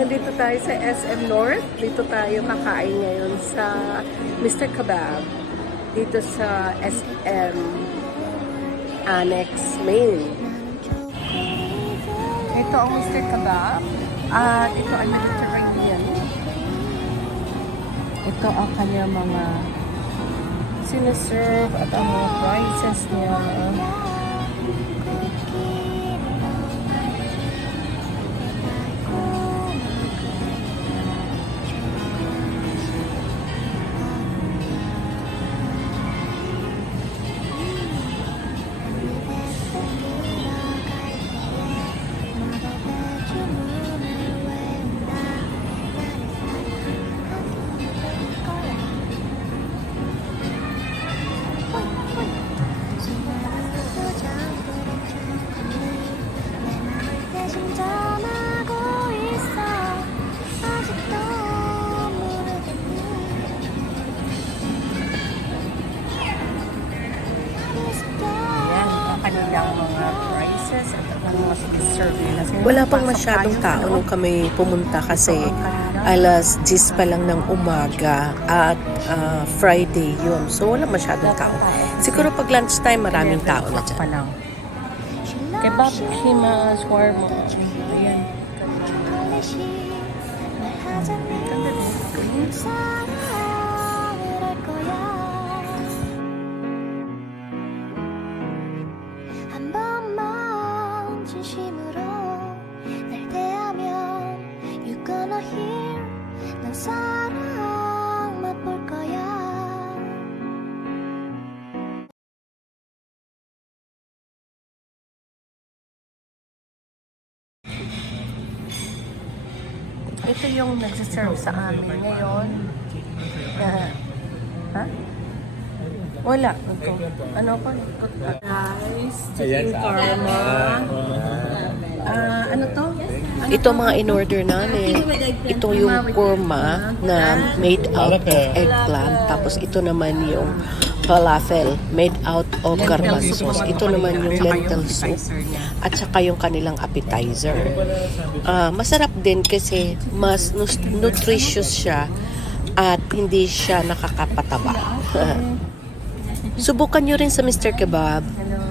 Nandito tayo sa SM North. Dito tayo kakain ngayon sa Mr. Kebab. Dito sa SM Annex Main. Ito ang Mr. Kebab. At ito ay Mediterranean. Ito ang kanya mga sinaserve at ang mga prices niya. Kanilang mga prices at ang mga serve nila. Wala pang masyadong tao nung kami pumunta kasi alas 10 pa lang ng umaga at Friday yun. So wala masyadong tao. Siguro pag lunchtime maraming tao na dyan. Kebab, shima, shawarma. Ayan. 한 번만 진심으로 날 대하면 You gonna hear 난 사랑 맛볼 거야. Ito yung nagsiserve sa amin ngayon. Ha? Wala. Ito. Ano pa? Rice, chicken karma. Ano to? Ito mga in-order namin. Ito yung kurma na made out of eggplant. Tapos ito naman yung falafel made out of garlic sauce. Ito naman yung lentil soup. At saka yung kanilang appetizer. Masarap din kasi mas nutritious siya at hindi siya nakakapataba. Subukan nyo rin sa Mr. Kebab. Hello.